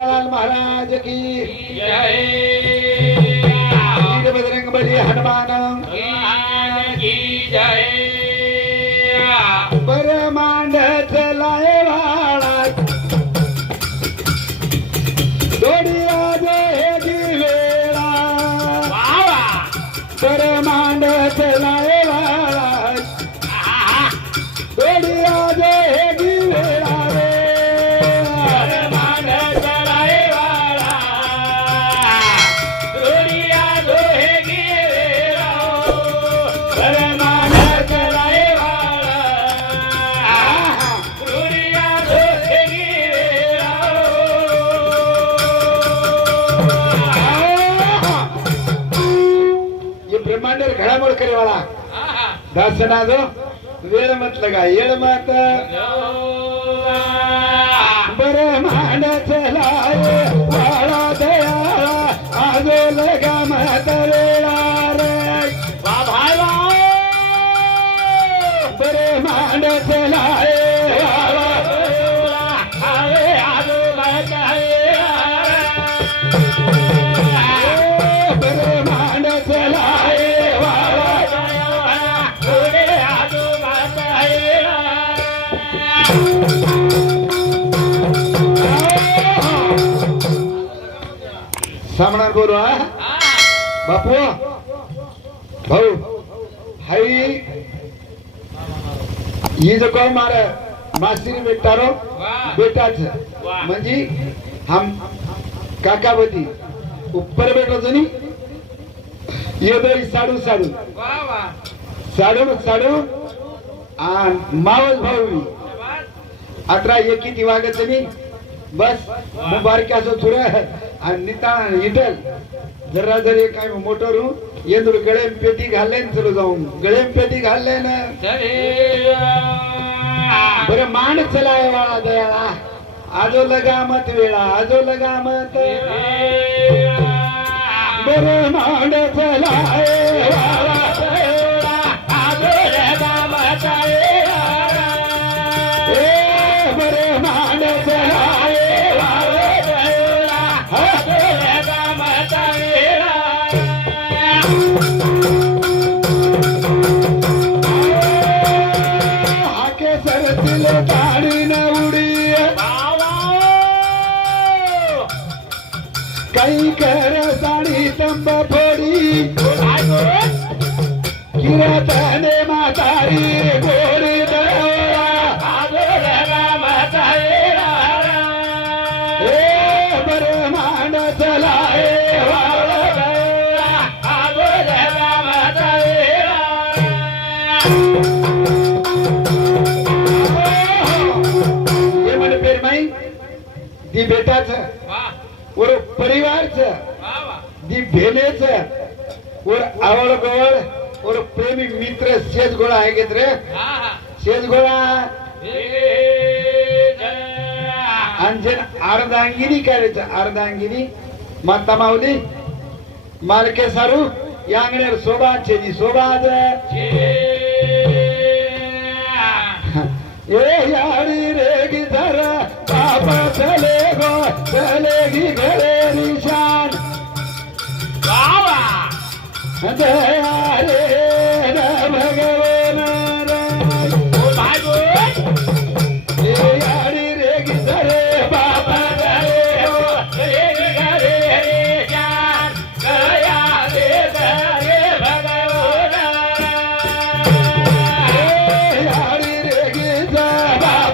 महाराज की जय वीर बजरंग बली हनुमान की जय परमांड चलाए वाळा दोडिया देगी वेळा परमांड चलाए वाळा दोडिया देगी वेळा ब्रह्मांडर घडामोड करे वाला दासना जो वेळ मत लगा येळ मत ब्रह्मांड चलाए वाला दयाळा आजो लगा मत वेळा रे ब्रह्मांड चलाए वाला आजो लगा ब्रह्मांड चलाए सामना बोलो बापू भाऊ हाई ये जो को मारे मास्टरी बेटारो बेटाच म्हणजे हम काका बती ऊपर बैठो जनी ये दरी साडू साडू साडू साडू मावस भाऊ 18 एकी ती वागत नाही बस मुबारक्याचं थोडं आणि निताण इटल जरा जरी काय मोटर येंदूर गळे पेटी घालले चलो जाऊन गळे पेटी घालले ना बरं मान चलाय वाळा दयाळा आजो लगामत वेळा आजो लगामत बरं मान चलाय वाळा दयाळा आजो लगामत बरं मान चलाय गाडी न उडी काही कर साडी तंब फोडी किरतने म्हातारी गोरी दळा हे बरं मान चलाए दी बेटाच और परिवारच दी भेलेच और आवड गवळ और प्रेमी मित्र शेज गोळा आहे घेत रे शेज गोळा अंजन अर्धांगिनी करायचं अर्धांगिनी माता माऊली मालके सारू यांगणेर सोबाचे दी सोबाज ये यारी रेगी धरा बाबा चलेगी घरे निशान दया रे भगवान ये यारी रेगी धरे बाबा चलेगी घरे निशान दया रे भगवान यारी रेगी बाबा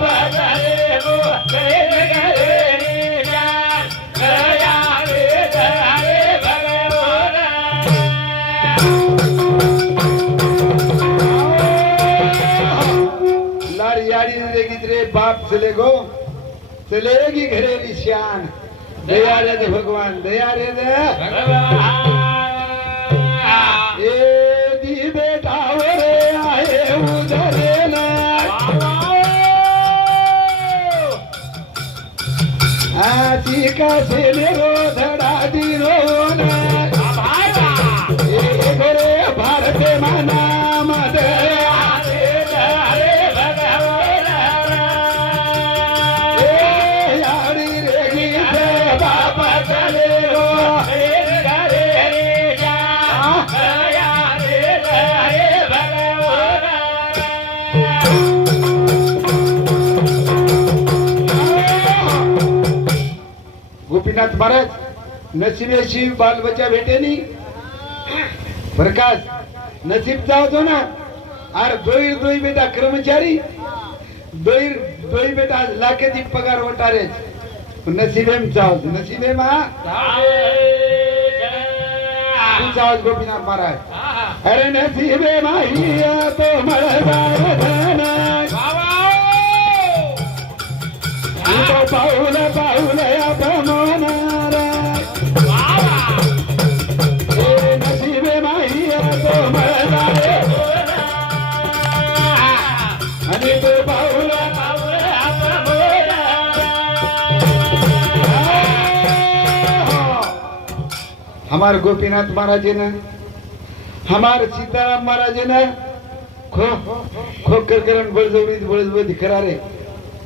बाप चलेगो चलेगी घरेली शान दया रे दे भगवान दया रे दे ए दी बेटा रे आए उधरे ना आजी का से रो धड़ा दी रो ना ए घरे भारत माना मद यारी रे गोपीनाथ महाराज नशिबेशी बाल बच्चा भेटे नी प्रकाश नसीब चाहतो ना अरे दोई बेटा कर्मचारी दोई बेटा लाखेची पगार वटारे नसीबेम चाहत नसीबेम हा तू चाहत गोपीनाथ महाराज अरे नसीबे माहिया तो मळदार धना तो पाऊल पाऊल अपमानारा ए नसीबे माहिया तो मळदार आणि तो पाऊल पाऊल अपमानारा हमार गोपीनाथ महाराज ने हमार सीताराम महाराज ने खो खो करकरण बळजबरी करा रे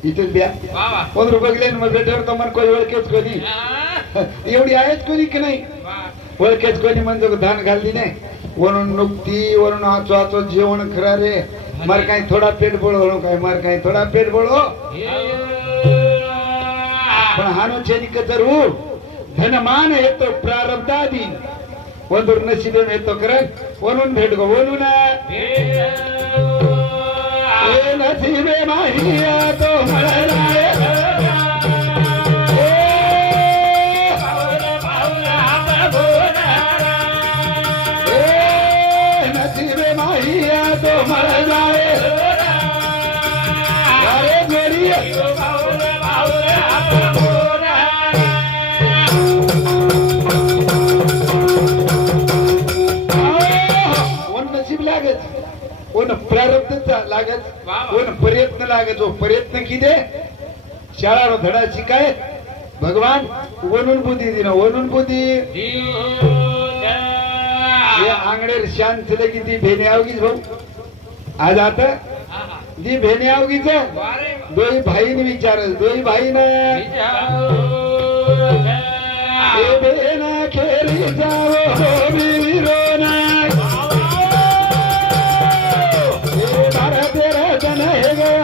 इथे ब्या 15 बघले मग भेटेवर तो मन कोणी ओळखेच कोणी एवढी आहेच कोणी की नाही ओळखेच कोणी म्हणजे धान घालली नाही वरून नुकती वरून आचो जेवण खरा रे मार काही थोडा पेट बोळो काय मार काही थोडा पेट बोळो पण हानो छेनी कतरू धनमान येतो प्रारब्धादी वंदुर नशिबे येतो करत वरून भेट गो वरून ए नसीबे माहिया तो मळलाय ए नसीबे माहिया तो मळलाय अरे गोरी नसीब लागत कोण प्रारब्ध लागत कोण प्रयत्न लागत प्रयत्न किती शाळा धडा शिकाय भगवान वनून बुद्धी दिन वनून बुद्धी आंगडेर शांत किती भेने आवगीच भाऊ आज आता दी भेने आवगीच दोई भाईने विचारल दोई भाईन खेळी जावो विरोना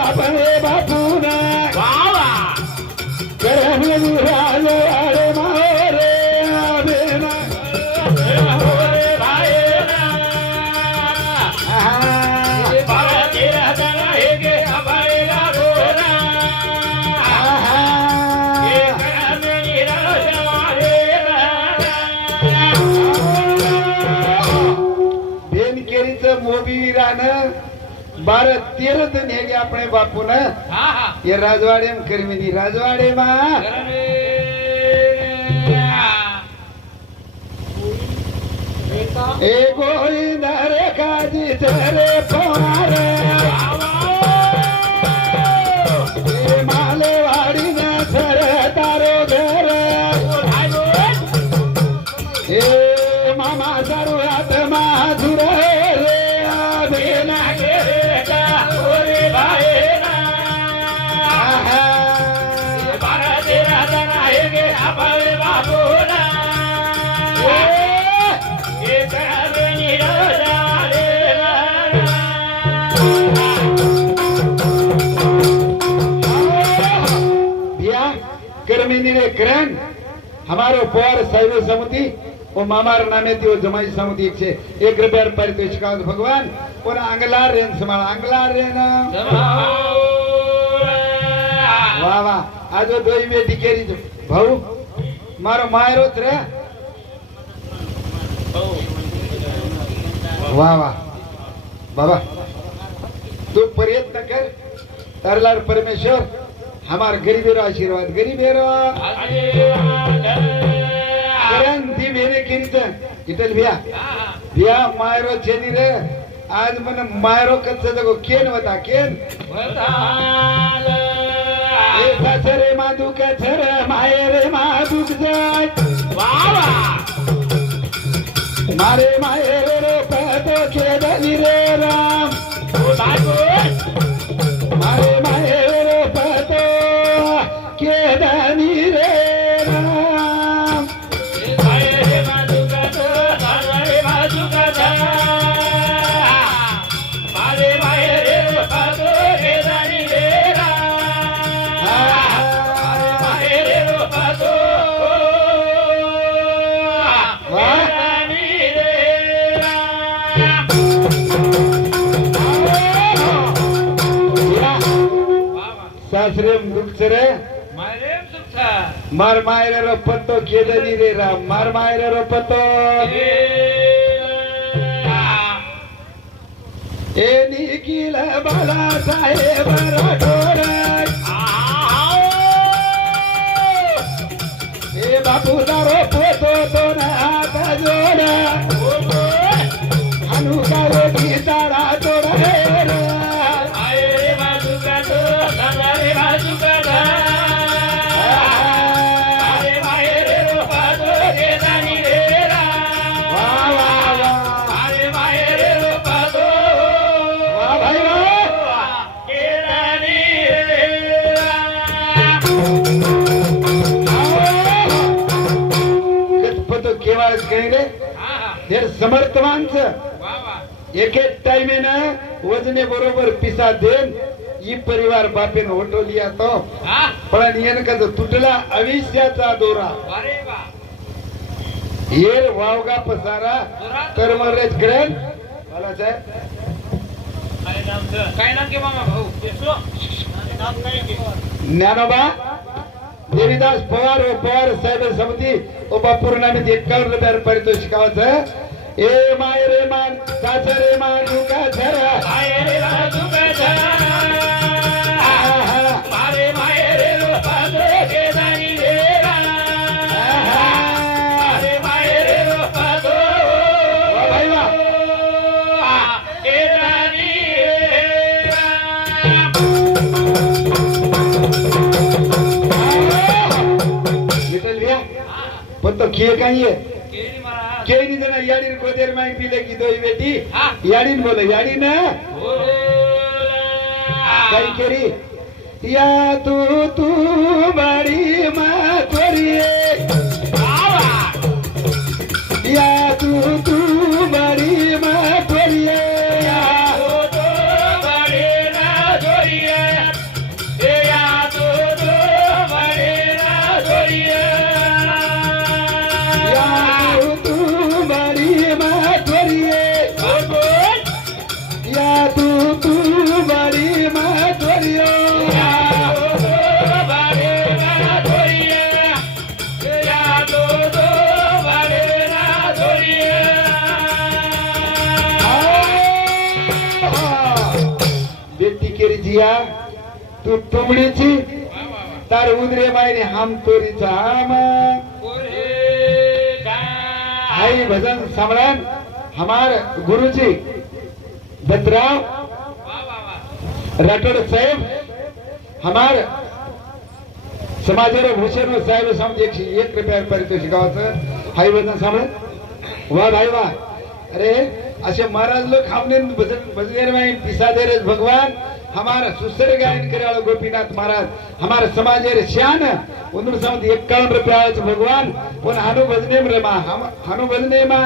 अपने बापू अरे मारे बेनकेरीच मोबी राहणं 12-13 जण हे अपने बापू न ये राजवाड़े में करमिनी राजवाड़े में ए गोविंदर काजी तेरे पारे ए मालेवाड़ी में तेरे तारो घर ए मामा सारू हाथ माधुर रे बेना के करण हमारो पौर सैव समिति वो मामार नामे थी वो जमाई समिति छे 1 रुपया पारितोषिक भगवान और आंगलार रेन समाल आंगलार रेन वाह वाह आज दोई बेटी केरी भाऊ मारो मायरो रे वाह वाह बाबा तू प्रयत्न कर तरलार परमेश्वर हमार गरीबेरो आशीर्वाद गरीबेरो करण दी मेरे किरित इतल बिया मायरो छेनी रे आज मन मायरो कच्चा जगो केन होता केन ए सासरे मादू का छर मायरे मादूक जाय वावा मारे मायरे रो पतो के दनी रे राम मारे मायरे रो पतो के दनी रे राम मायरे मादूक मारे मादूक मारे मायरे रो पतो के दनी रे राम मारे मायरे रो पतो सासरेम दुखसर मारेम सुखा मार मायरे रो पत्तो केदनी रे राम मार मायरे रो पत्तो एनी किल बाला साहेब राठोड ए बापू दारो पोतो तो ना हात जोड हनु कारो गीताडा तोड आये रे बाजूका तो दादा रे बाजूका दा अरे माये रे रोपादो गे दानी रे रा वा वा वा अरे माये रे रोपादो वा भाई वा गे दानी रे रा पत्तो केवाळ कणी रे हा हा हे समर्थवांचं वा वा एक एक टाइमे ना वजने बरोबर पिसा देन ई परिवार बापेन होटोलिया तो हा पण येनका तुटला आयुष्याचा दोरा अरे वा येर वावगा पसारा तर मरेच कळेल मला साहेब काय नाम काय नाम के मामा भाऊ केसो नाम काय के ज्ञानोबा देवीदास पवार व पवार साहेब समिती व बापूरनामे 51 रुपये पारितोषिकाचं ए माय रे मान सासरे मान दुका झरा आये रे बाजूका दा मारे माये रे रोपादो गे दानी रे रा अरे माये रे रोपादो वा भाई वा गे दानी रे रा विठ्ठल भैया पण तो किए काही आहे केरी महाराज केनी जना याडीन गोदेर माई पीले की दोई बेटी हाँ। याडीन बोले याडीन कई केरी या तू बड़ी माँ तोरिए या तू बड़ी माँ तोरिए या तू बड़ी माँ तोरिए या तू बड़ी माँ तोरिए बेटी केरी जिया तू तुमडीची तार उदरे मायने हम तोरीचा आम आई भजन सामळान हमार गुरुजी दत्तराव राठोड साहेब हमार समाजर भूषण साहेब समज 101 रुपया पारितोषिकाचं हाई भजन सामळ वा भाई वा अरे असे महाराज लोग हमने भजन भजन में पिसा दे रे भगवान हमारा सुसर गायन करे वाला गोपीनाथ महाराज हमारा समाजेर शान उन्होंने समझ 51 रुपया भगवान उन हनु भजने में रमा हम हनु भजने में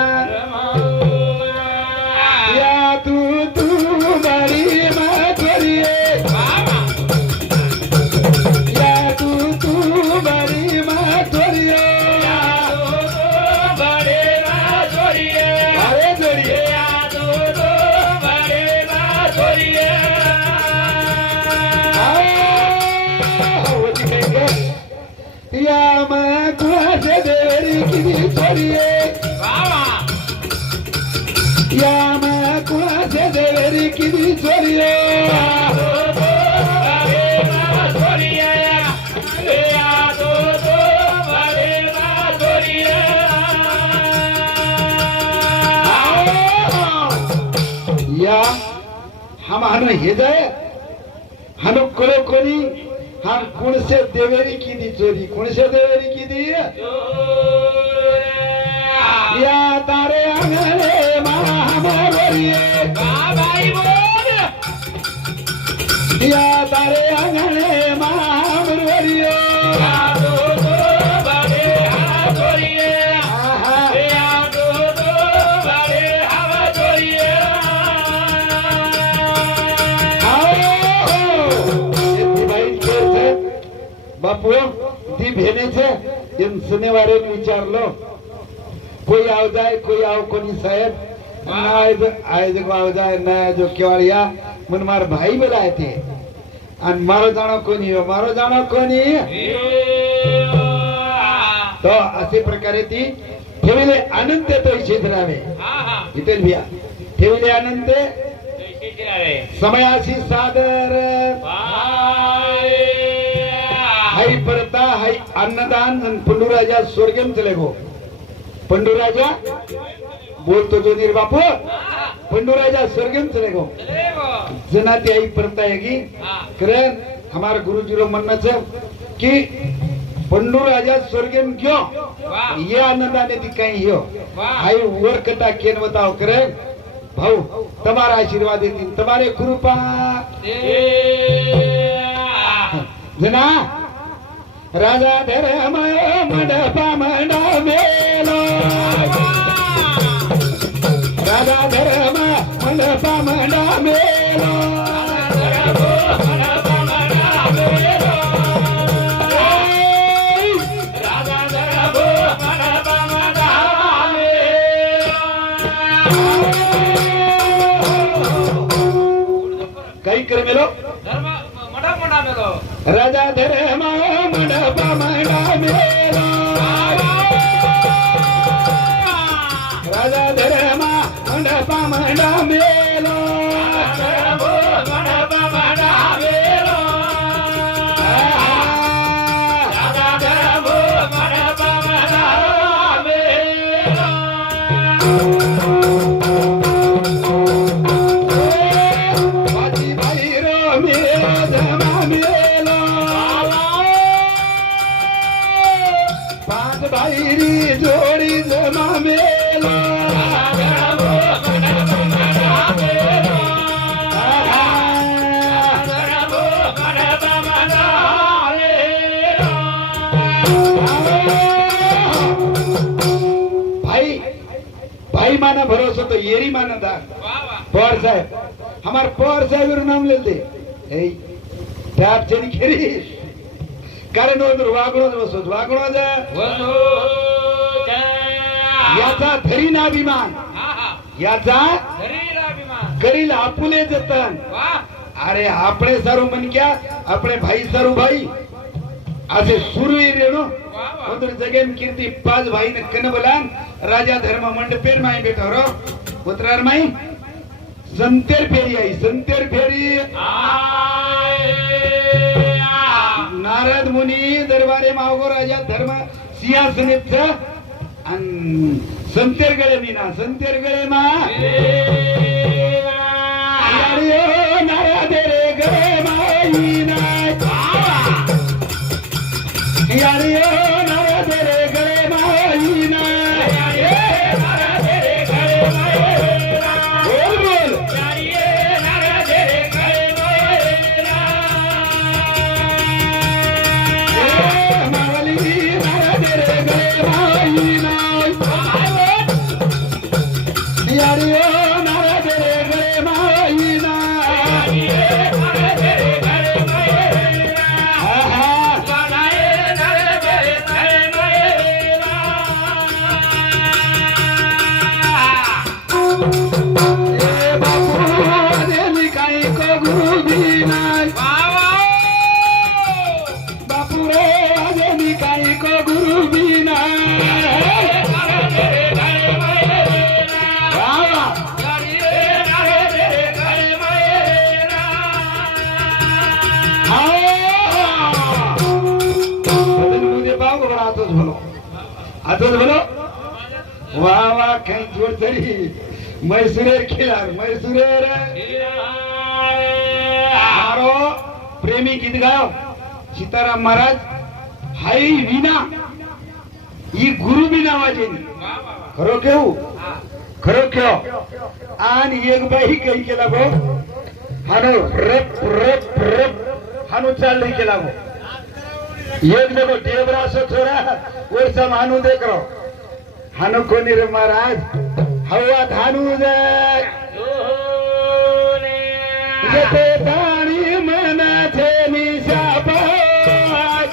या तू बड़ी माँ तोरिए या तू बड़ी माँ तोरिए अरे जोड़िए या मैं कुआसे देवरी की तोरिए या मैं कुआसे देवरी की तोरिए या हम हनु हृदय हनु करो कोनी हम कुण से देवेरी की दी चोरी कुण से देवेरी की दी या तारे आंगने माँ हमारे या तारे आंगने माँ हमारे बापू दी भेनेचे इन सुनेवारे विचारलो कोई आव जाए कोई आव कोनी साहेब ना आज आज आव जाए ना जो केवाड़िया मन मार भाई बुलाए थे आणि मारो जाणो कोणी हो, मारो जाणो कोणी तो असे प्रकारे ती ठेवले अनंत तो क्षेत्रावे इथे लिहा ठेवले अनंत समयाशी सादर हाई परता हाई अन्नदान पंडूराजा स्वर्गम चले गो पंडूराजा बोलतो जो नीर बापू पंडूराजा स्वर्गम चले गो जना ती आई परता है कारण हमारे गुरुजी रो म्हणणं છે कि पंडूराजा स्वर्गम क्यों ये आनंदाने ती काही हो आई वर कटा केन बताओ करे भाऊ तुम्हारा आशीर्वाद देती तुम्हारे कृपा जना राजा धर्म मंडपा मंडमेलो राजा धर्म मंडपा मंडमेलो काही कर मेलो राजा धर्म मंडप मंडमेलो राजा धर्म मंडप मंडमेलो जोड़ी जमा मेलो भाई भाई माना भरोसा तो येरी माना था पवार साहेब हमारे पवार साहेब नाम लेते त्याप चली खेरी कारण वागणोच बसत वागणोच याचा धरीन अभिमान याचा करील आपुले जतन अरे आपणे सारू मनक्या आपणे भाई सारू भाई असे सुरवीर रेणू उधर जगेन कीर्ती पाच भाई ने कन बोलान राजा धर्म मंडपेर माई बेटा रो उतरार माई संतेर फेरी आई संतेर फेरी नारद मुनी दरबारे मावगो राजा धर्म सिंहासनेच संतेर गळे मीना संतेर गळे मा नारद रे गळे माईना यारियो नारद रे गळे माईना आतोच बोलो वाह वाह कहीं जोर तरी मैसूरेर खिलार मैसूरेर आरो प्रेमी गीत गाव सीताराम महाराज हाई विना ही गुरु बिना वाजेनी खरो केऊ खरो क्यो आणि एक बाई काही केला भो हानो रप रप रप हानो चालली केला भो एक देखो देवरा सो थोड़ा वैसा मानू देख रो हानो कोनी रे महाराज हवा धानू जाय जते पाणी मना छे निशापात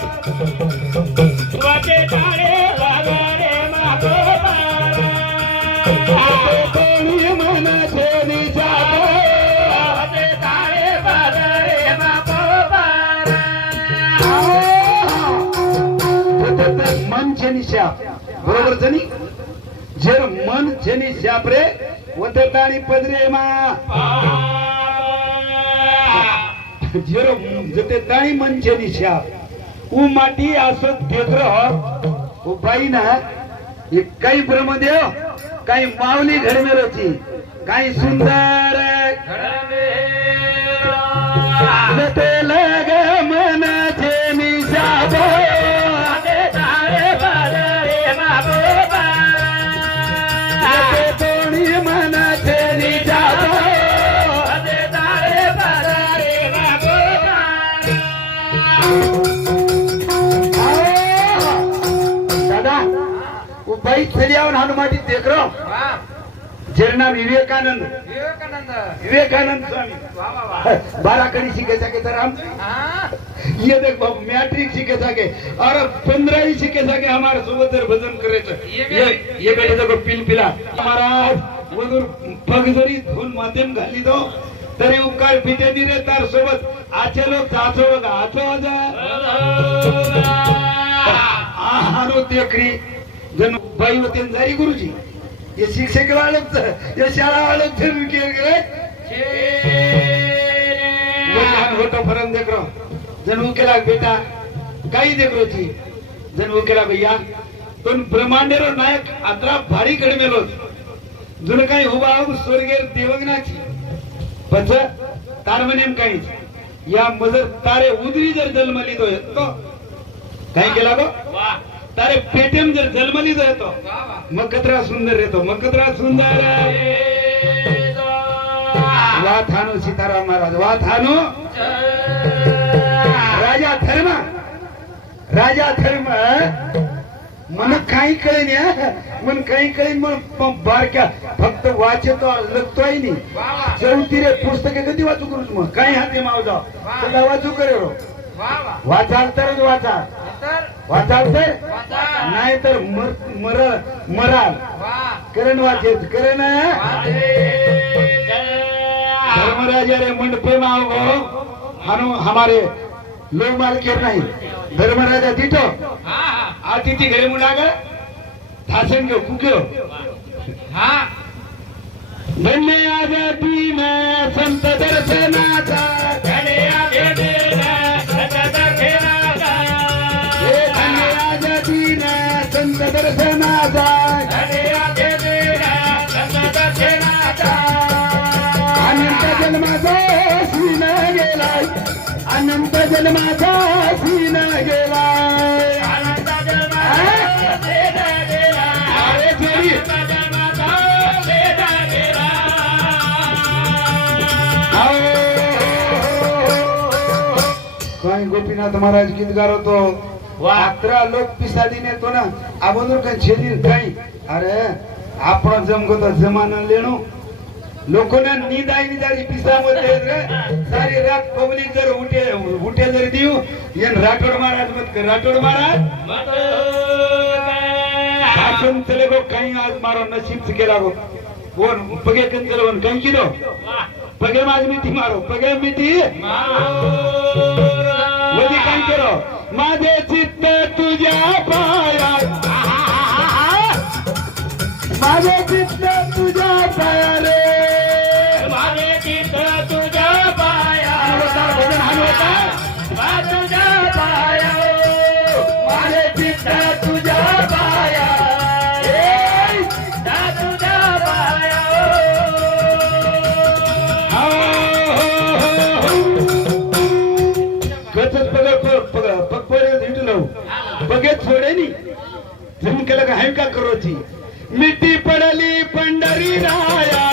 वाटे तारे लागरे मागो पाणी मना छे निशापात वाटे तारे बागरे मागो शाप बरोबर जनी जर मन जेनी शाप रे वततानी पदरे मा जर जते ताणी मन जेनी शाप उ माटी असो देत्र हो बाई ना ये काही ब्रह्मदेव काही माऊली घडमेलोची काही सुंदर जते लग मन जेनी शाप भाई चलियावन हनुमाटी देख रहा जेरना विवेकानंद विवेकानंद स्वामी 12 कड़ी सीखे सके सर हम ये देख बाबू मैट्रिक सीखे सके और 15 ही सीखे सके हमारे सोबत जर भजन करे तो ये बेटे देखो पिलपिला महाराज वदूर पग जरी धूल माध्यम घाली दो तरी उपकार पिटे दिरे तार सोबत आचे लोग जाचो लोग आचो आहारो देखरी जन बाई होते जारी गुरुजी ये शिक्षक वाले ये शाळा वाले जरूर केल गए होतो फरक देख रो जन केला बेटा काही देख रो जी जन केला भैया पण ब्रह्मांडेरो नायक अत्रा भारी कडमेलो जुन काही उभा स्वर्गेर देवगनाची पछ तारमनेम काही या मजर तारे उदरी जर जन्मली तो काही केला गो वाह तारे पेटेम जर जन्मली जातो मग कतरा सुंदर रहतो मग कतरा सुंदर वा थानो सीताराम महाराज वा थानो राजा धर्म मन काही कळेन मन काही कळेन मग बारक्या फक्त वाचतो लगतोय नी चौथीरे पुस्तके कधी वाचू करूच मग काही हाते माव जाव सदा वाचू करे वाचाल तरच वाचाल तर नाही तर मराल करण वाचेत करण धर्मराजा रे मंडपे माव गो हानो हमारे लोग माल केर नाही धर्मराजा दितो अतिथी घरे मुलाग थासन के कुक्यो धन्य आजादी में संत दर्शनाचा धन्य आजादी में संत दर्शनाचा संत दर्शनाचा अनंत जन्माचा सीन गेलाय अनंत जन्माचा सीन गेलाय अनंत जन्माचा सीन गेलाय अरे चोरी काय गोपीनाथ महाराज गीत गारो तो वात्रा लोक पिसादीने तो ना अगोदर काही छेदी काही अरे आपण जमगो जमाना लेणो लोकोना नींद आई निदारी पिसा मध्ये रे सारी रात पब्लिक जर उठे जर दियो येन राठोड महाराज मत कर राठोड महाराज मत शासन चले गो काही आज मारो नसीब से केला गो कोण पगे कंचल वन काही किलो पगे माज मिठी मारो पगे मिठी मारो वदी काही करो माझे चित्त तुझ्या पायात माझे चित्त तुझ्या पाया रे माझे चित्त तुझ्या पाया तुझ्या पाया माझे चित्त तुझ्या पाया तुझ्या पाया बघेत छोडे नी जम केलं का हाय का करोची मिट्टी पडली पंढरी राया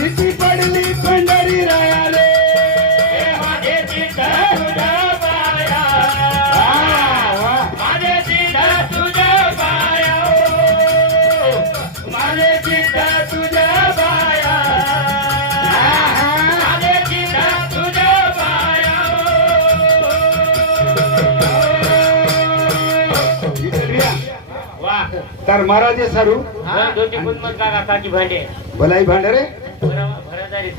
मिट्टी पडली पंढरी राया रे माझे चित्त तुझ्या पाया माझे चित्त तुझ्या पाया माझे चित्त तुझ्या पाया माझे चित्त तुझ्या पाया तर महाराज सारू भलाई भांडारे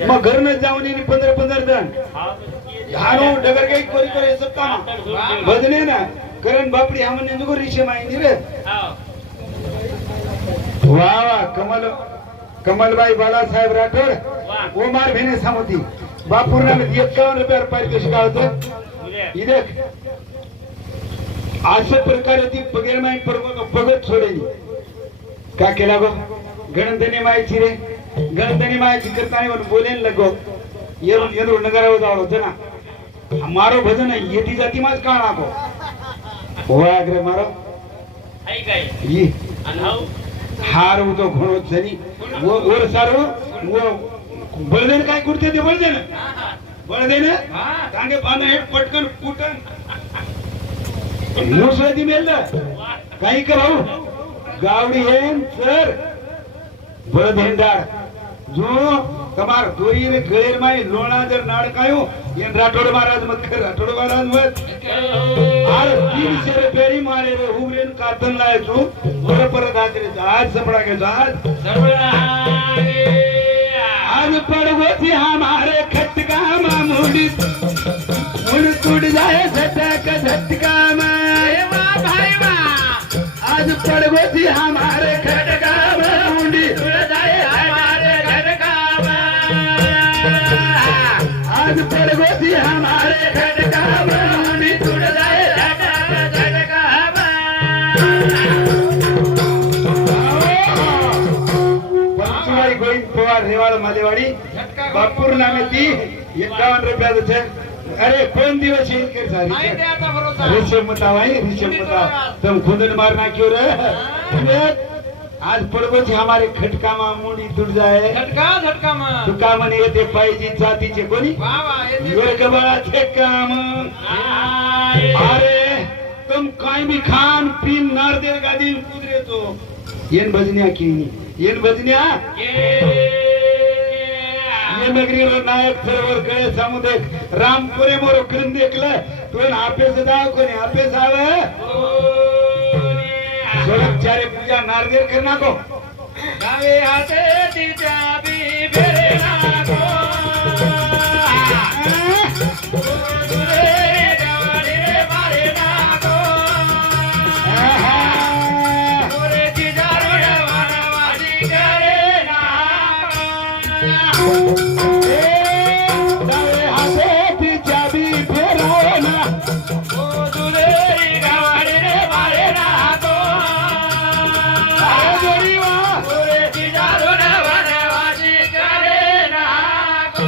मग घर न जाऊन 15 जण हारो डगर काही कोरी करे सब काम भजने ना करण बापडी हा म्हणणे नको रिशे माहिती रे हाव. वा वा कमलबाई बालासाहेब राठोड वा. ओमार भेने सामोती बापूरना 51 रुपयावर पारितोषिक होतं उद्या. इथे अशा प्रकारे ती पगेरमाई पगत सोडेली का केला गो गणधनी मायची रे गणधनी मायची करताना म्हणून बोलेन लगो येऊन येऊन नगरावर जावं होतं ना मारो भजन येती जाती माझ का नाको वागरे मारो हाय काय ये आणि हाव हार उतो घोणोत झाली वर सारो बळदेन काय कुठते ते बळदेन बळदेन हा. टांगे बांधा हे पटकन कुटन मुसळती मेललं काही का भाऊ गावडी हेन सर बळदेंडाळ जो कमार दोरी रे गळेर माई लोणा जर नाडकायो येन राठोड महाराज मत कर राठोड महाराज मत आर 300 रुपये मारे रे उमरेन कातन लायचो वर परत आजरे आज सपडा के आज आज पड़वोसी हमारे खटका मामूली उन टूट जाए झटक झटका में भाई आज पड़वोसी हमारे खटका मामूली टूट जाए हमारे खटका आज पड़वोसी हमारे खटका मामूली टूट जाए झटक झटका पंचवाई गोविंद पवार रेवाळ मालेवाडी बापूर नामे ती 51 रुपयाचं छे अरे कोण दिवस येईल कर नाही ते आता भरोसा. रिषभ मता भाई रिषभ मता तुम खुदन मारना क्यों रे आज पड़वोसी हमारे खटका मा मुंडी टूट जाए झटका मग तुका म्हणे येते पाहिजे जातीचे कोणी वा वा येते. वर्गबळाचे काम हाय. अरे तुम काय भी खान पीन नारदेर गादी कुदरे तो येन भजन्या की येन भजन्या ये नगरीवर नायक सरोवर कळे समुद्र रामपुरे मोरो करून देखलं तो आपे सदाव कोणी आपे सावे सोडक चारे पूजा नारदेर करना को गावे हाते तिच्या बी फेरे नाको. दुरे गावाडे मारे नाको. दुरे तिच्या रोड्यावर वाजी करे नाको. डावे हाते तिच्या बी फेरावना दुरे गावाडे मारे नाको. जोडी वा दुरे तिच्या रोड्यावर वाजी करे नाको.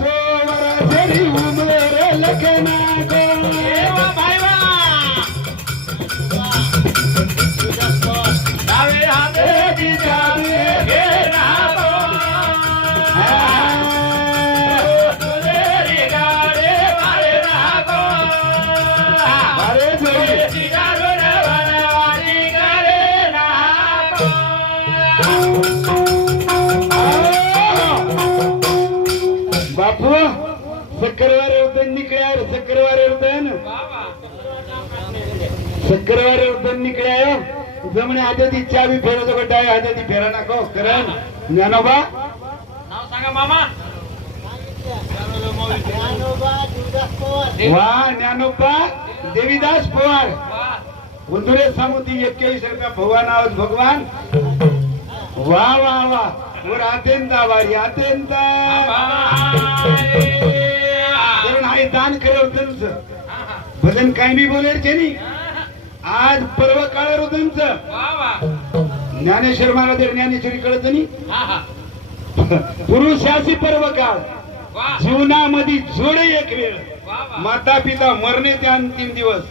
सोवर जरी उमरे लखना गो एवा भाईवा. डावे हाते तिच्या बी नाको. दुरे गावाडे मारे नाको. अरे जोडी तिच्या रोड्यावर वाजी करे नाको. बापू सक्करवारे उदन निकळ्या सक्करवारे उदन बाबा सक्करवारे उदन निकळ्या जमणे हाताती चावी फेरायचं गोटा आहे हाताती फेरा नाको करण ज्ञानोबा नाव सांगा मामा. वा ज्ञानोबा देवीदास पवार वा. उंदुरे सामुती 21 रुपया भगवान आवाज भगवान वा वा वा वर अत्यंता वारी अत्यंता कारण हाय दान करव तुमचं भजन काय बी बोलायचे नाही आज पर्व काळ तुमचं ज्ञानेश्वर महाराज ज्ञानेश्वरी कळत नाही पुरुषासी पर्व काळ जीवनामध्ये जोडे एक वेळ माता पिता मरणे ते अंतिम दिवस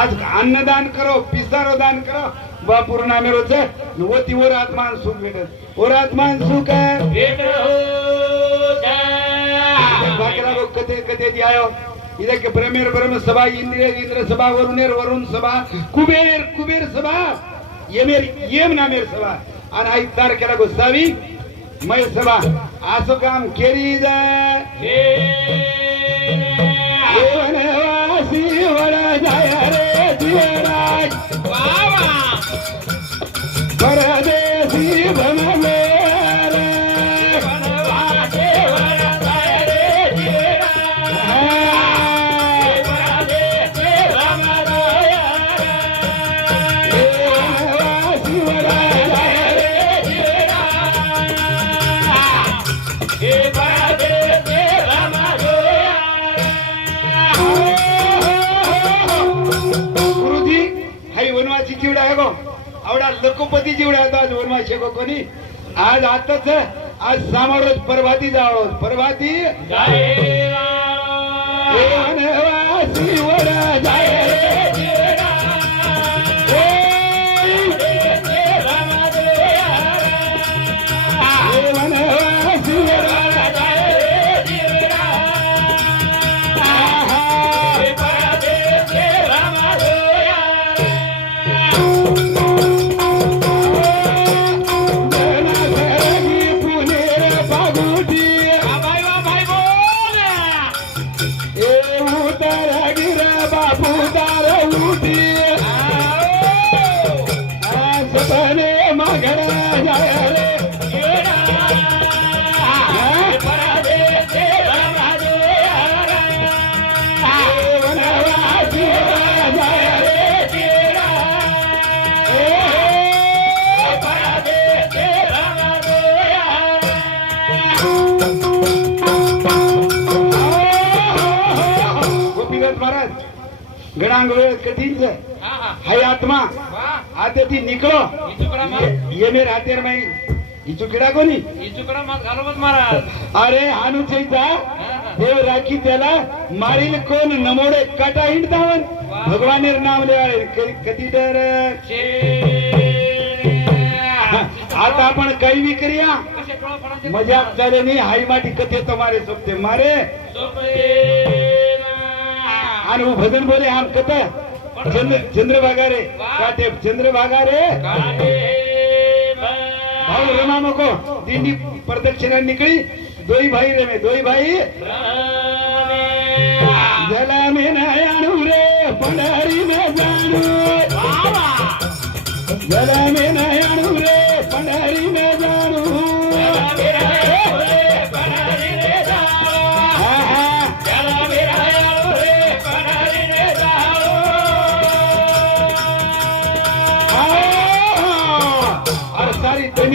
आज अन्नदान करो पिसारो दान करो बापूर नामे रोज वतीवर आत्मान सुख भेटत और आत्मान सुख बाकीला लोक कथे कथे द्यायो ಇದಕ್ಕೆ ಬ್ರಹ್ಮೇರ್ ಬ್ರಹ್ಮ ಸಭಾ ಇಂದ್ರಿಯ ಇಂದ್ರ ಸಭಾ ವರುಣೇರ್ ವರುण सभा कुबेर कुबेर सभा येमेर येम नामेर सभा आणि आई तारखेला गोसावी मै सभा असं काम केली जाय वनवासी वडा जाय रे जीवराज परदेशी बनले रे वनवासी वडा जाय रे आवडा लखोपती जीवडा होता आज वनवाशी कोणी आज आताच आज सामारोज परभाती जाओ परभाती वनवासी वरा जाय रे जीवडा. वनवासी वरा जाय रे जीवडा. गडांगोळ कठीण है हाय आत्मा आते ती निकलो ये मेरे हातेर में इचुकडा कोणी इचुकडा मत घालो मत महाराज. अरे हानुचैचा देव राखी त्याला मारील कोण नमोडे काटा हिंडतावन भगवानेर नाम ले कधी डर. आता आपण काही बी करूया मजाक झाले नाही हाय माटी कथे तुम्हारे सोबते मारे आणि वो भजन बोले हम कथा चंद्रभागा रे काटे चंद्रभागा रे भाऊ रमा मको दिंडी प्रदक्षिणा निकली दोई भाई रे में दोई भाई जला में नयाणू रे पंडारी में जानू जला में नयाणू रे पंडारी में जानू.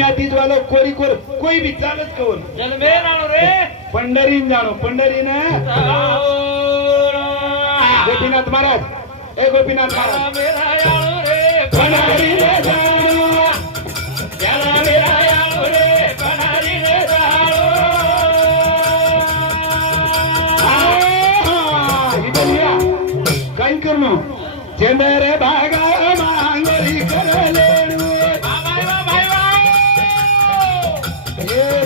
आधीच वालो कोरी कोर कोई भी चालत कवन जलमे नाणो रे पंढरीन जाणो पंढरीन गोपीनाथ महाराज ए गोपीनाथ महाराज पंढरी रे जाणो काही करणं चंद्र भागा मांगरी करले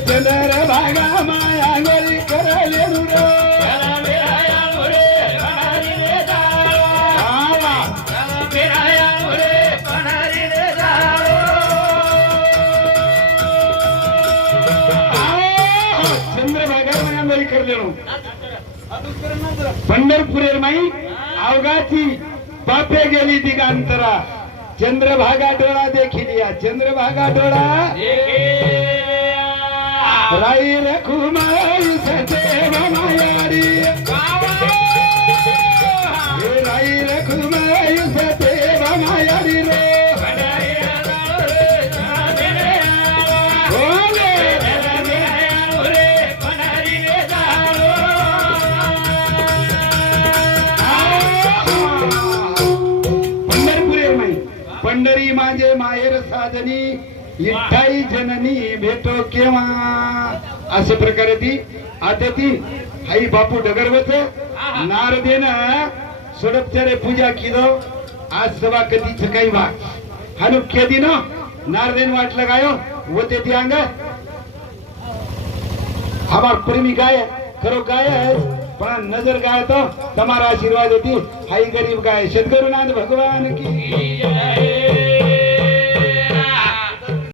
चंद्र भागा माया गोरी करले चंद्रभागा माया गोरी करले पंढरपुरेर माई अवघाची बापे गेली दिगांतरा चंद्रभागा डोळा देखिलिया चंद्रभागा डोळा राई रखुमाई सदेव मायारी राई रखुमाई सदेव मायारी रे पंढरपुरे माई पंढरी माझे माहेर साधनी इठाई जननी भेटो केव्हा अशा प्रकारे ती आता ती हाई बापू डगरवत नारदेन सोडपचारे पूजा किलो आज सभा कधीच काही बा हानु केदी न नारदेन वाट लगायो होते ती अंग हमार प्रेमी गाय खरो गाय है पण नजर गाय तो तुम्हारा आशीर्वाद होती हाई गरीब गाय सद्गुरुनाथ भगवान की